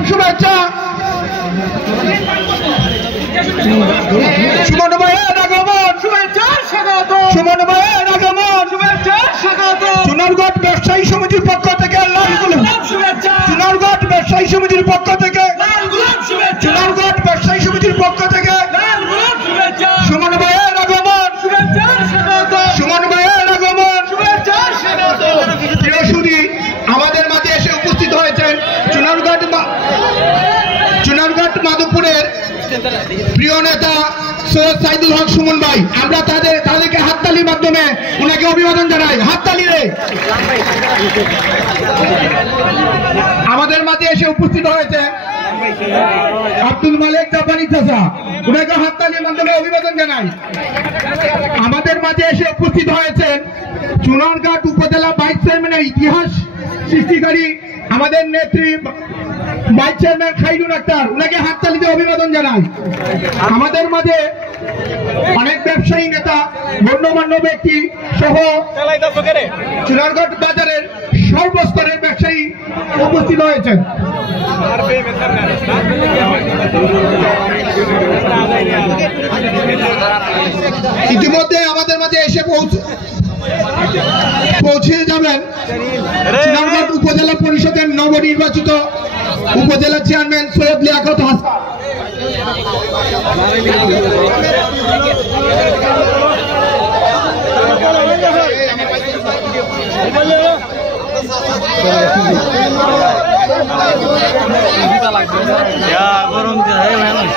বিপ্লব শুভেচ্ছা। সুমন ভাইয়ের আগমন শুভেচ্ছা স্বাগত। সুমন ভাইয়ের আগমন শুভেচ্ছা স্বাগত। সোনারগঞ্জ ব্যবসায়ী সমিতির পক্ষ থেকে লাল গোলাপ শুভেচ্ছা। সোনারগঞ্জ ব্যবসায়ী সমিতির পক্ষ থেকে লাল গোলাপ শুভেচ্ছা। সোনারগঞ্জ ব্যবসায়ী সমিতির পক্ষ থেকে লাল গোলাপ শুভেচ্ছা। সুমন ভাইয়ের আগমন শুভেচ্ছা স্বাগত। সুমন ভাইয়ের আগমন শুভেচ্ছা স্বাগত। প্রিয় সুধী, আমাদের মাঝে এসে উপস্থিত হয়েছেন চুনারঘাট মাধবপুরের প্রিয় নেতা সৈয়দ সাইদুল হক সুমন ভাই। আমরা তাদেরকে হাততালির মাধ্যমে ওনাকে অভিবাদন জানাই। হাততালি রে। আমাদের মাঝে এসে উপস্থিত হয়েছে আব্দুল মালিক জাপানি চাচা, ওনাকে হাততালির মাধ্যমে অভিবাদন জানাই। আমাদের মাঝে এসে উপস্থিত হয়েছেন চুনারঘাট উপজেলা ভাইস চেয়ারম্যানের ইতিহাস সৃষ্টিকারী আমাদের নেত্রী ভাইস চেয়ারম্যান খাইরুন আক্তার, ওনাকে হাততালিতে অভিবাদন জানাই। আমাদের মাঝে অনেক ব্যবসায়ী নেতা, গণ্যমান্য ব্যক্তি সহ চুনারঘাট বাজারের সর্বস্তরের ব্যবসায়ী উপস্থিত হয়েছেন। ইতিমধ্যে আমাদের মাঝে এসে পৌঁছে যাবেন চুনারঘাট উপজেলা পরিষদের নবনির্বাচিত উপজেলা চেয়ারম্যান সৈয়দ লিয়াকত হাসান।